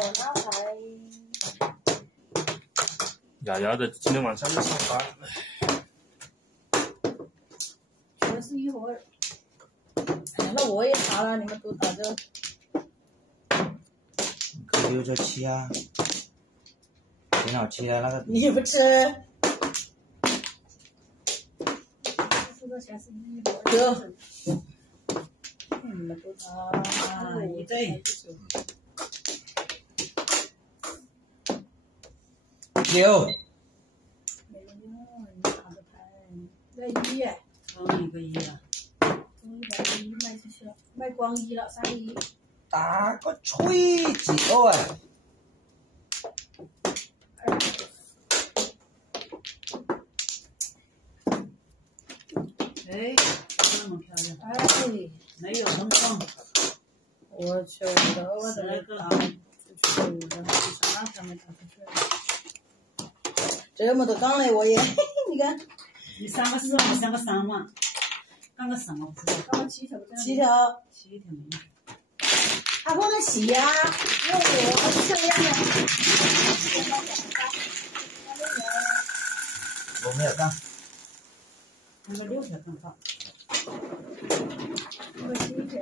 我拿牌。雅雅的今天晚上要上班。学是一会儿。哎呀，那我也查了，你们都打着。可以有这气啊，电脑气啊那个。你不吃？有。你们都查。一对。六。没有，你打的牌。那一。一个一了。一把一卖出去了，卖光一了，31。打个吹几个啊！哎，这么漂亮！哎，没有成功。我去，我这个打出去，然后啥才没打出去。这么多缸嘞，我也，你看。你3个4，我3个3嘛。刚个什么不知道？刚7条。7条。7条没有。还不能洗呀！因为我是这样的。我没有干。那个6条更好。那个7条。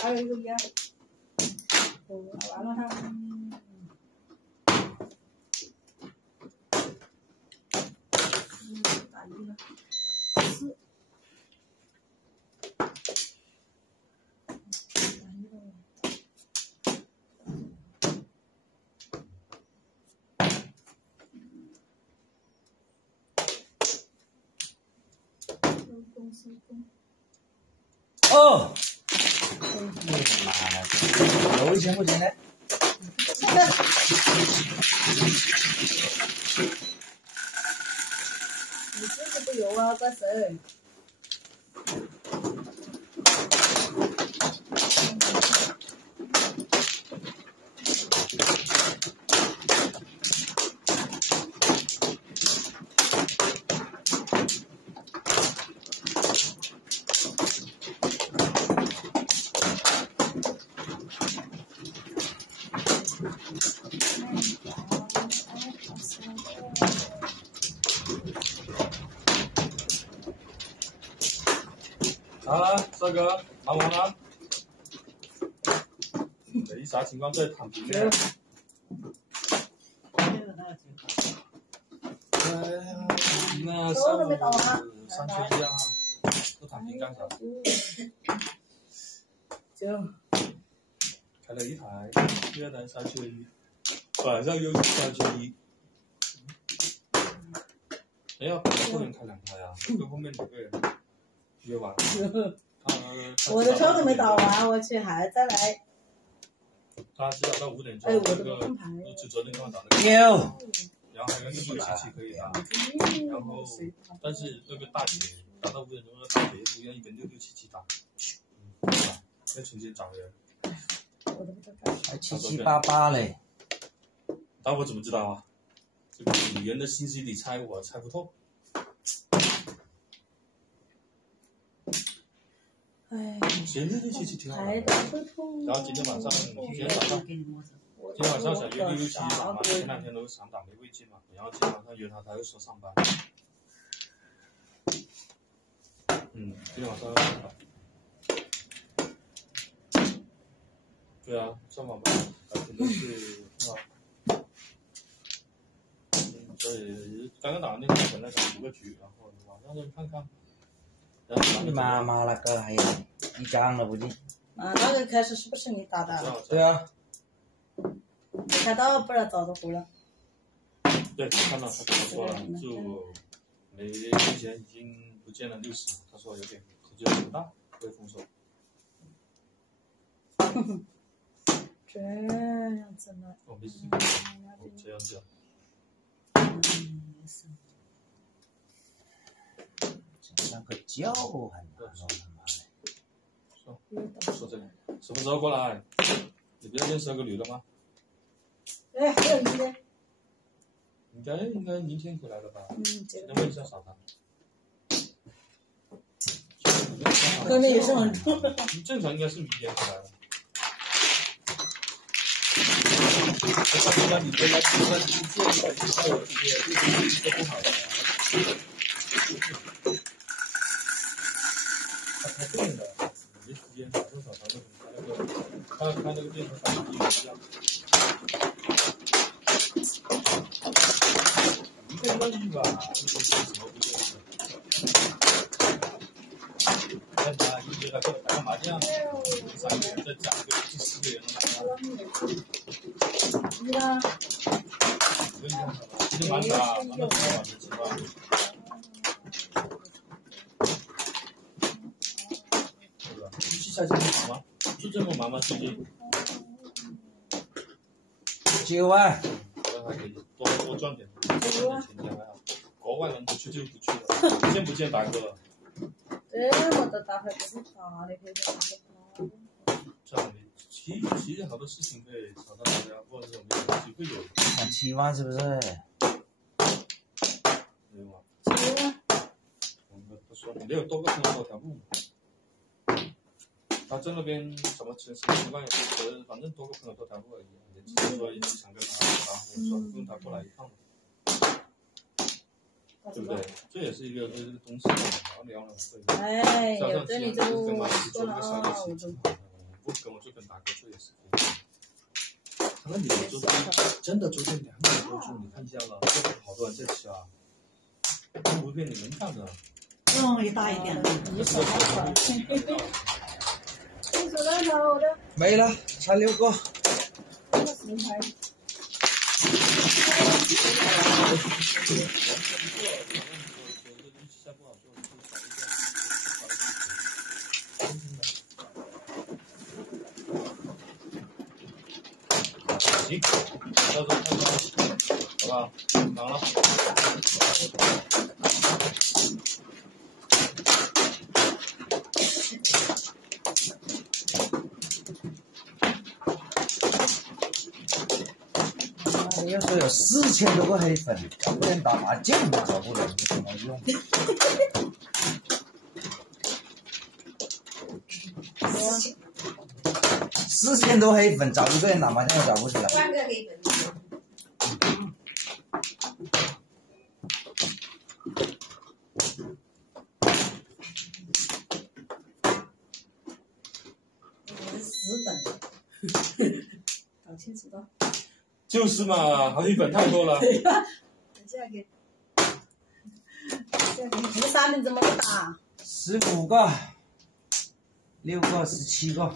还有一个烟，完了它。打一了，4。哦。妈的，有1000块钱的。你这个不有啊，怪谁？啊，帅哥，忙完了？没啥情况，在躺平呢。那上午3缺1啊，都躺平干啥？开了1台，第2台3缺1，晚上又是3缺1。哎呀，后面开2台啊，跟后面2个人约完。我的车都没打完，我去还在来。他只打到5点钟，我那个就昨天刚打那个。然后还有677可以打，然后但是那个大姐打到5点钟，那大姐不愿意跟6677打，要重新找人。还7788嘞。那我怎么知道啊？这个女人的心机你猜我猜不透。哎，前面67挺好的，然后今天晚上想约667打嘛，前2天都想打没位置嘛，然后今天晚上约他，他又说上班。今天晚上要上班。对啊，上班吧，白天都是所以刚刚打完电话，本来想补个局，然后晚上就看看。你妈妈那个还有1张了不进。那个开始是不是你打的？对啊。看到不然早就回了。对，看到他跟我说了，就没钱已经不见了60，他说有点口气有点大，会封锁。这样子呢？哦，没事，这样子。像个叫唤呢，他妈的。说这个，什么时候过来？你不要认识那个女的吗？哎，还有一天。应该明天回来了吧？这个。问一下嫂子。可能也是很重。正常应该是明天回来的。我把你回来，你建议我直接这不好的。他太笨了，没时间，马上找他那个店和反应一样。一个问题吧，什么不对？看他一直在打个麻将，3个人再加个4个人了。你呢？问一下他吧，今天忙啥？忙到什么晚上吃饭？对吧？去菜市场吗？就这么忙吗？最近9万，那还可以多赚点钱，还好。国外人不去就不去了，见不见大哥？这么多大还不是大的，可以打个卡。这样的，其实好多事情可以找到大家，或者是我们有机会有。看7万是不是？没有啊。7万。不说你有多个朋友多条路嘛。他在那边什么情况也不得，反正多个朋友多条路而已。也只是说一直想跟他打呼，说用他过来一趟嘛。对不对？这也是一个东西，聊了。哎，有这你就说了啊，我就不跟我就跟大哥做也是可以。那你们真的昨天200多注，你看见了？好多人在吃啊，图片你能看的。一大一点。你少少。你手上头的。没了，才6个。这个食材。行，到时候看看，好不好？忙了。要说有4000多个黑粉，找个人打麻将都找不了，有什么用？4000多黑粉，找一个人打麻将都找不起来。3个黑粉。10粉。搞清楚了。就是嘛，黑粉太多了。对吧？这样给你们3名怎么不打？15个，6个，17个。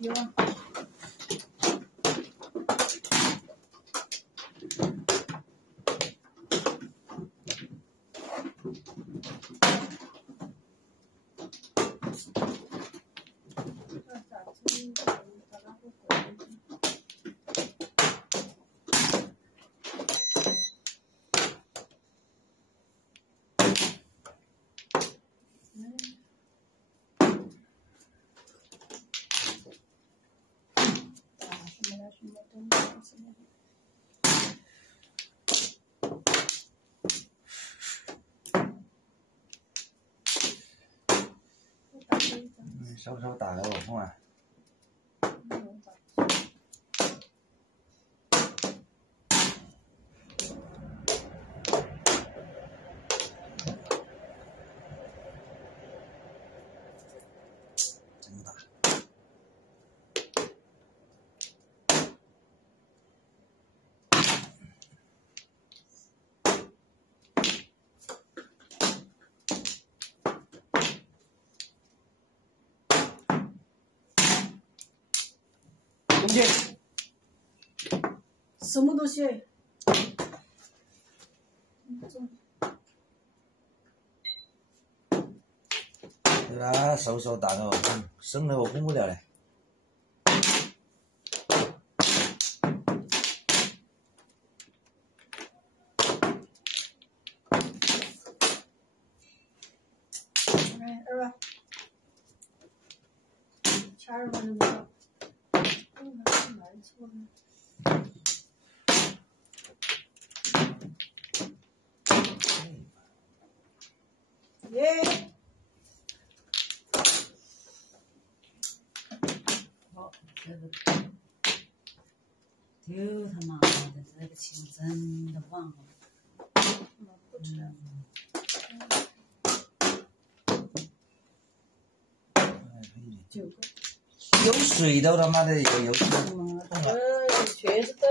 有啊。手打给我看看。去。什么东西？对啦，收收蛋哦，省了我顾不了嘞。来，2万，掐2万就没了。耶！好，这个，丢他妈的，这个钱真的忘了。不吃了。9个。有水的他妈的有。确实对。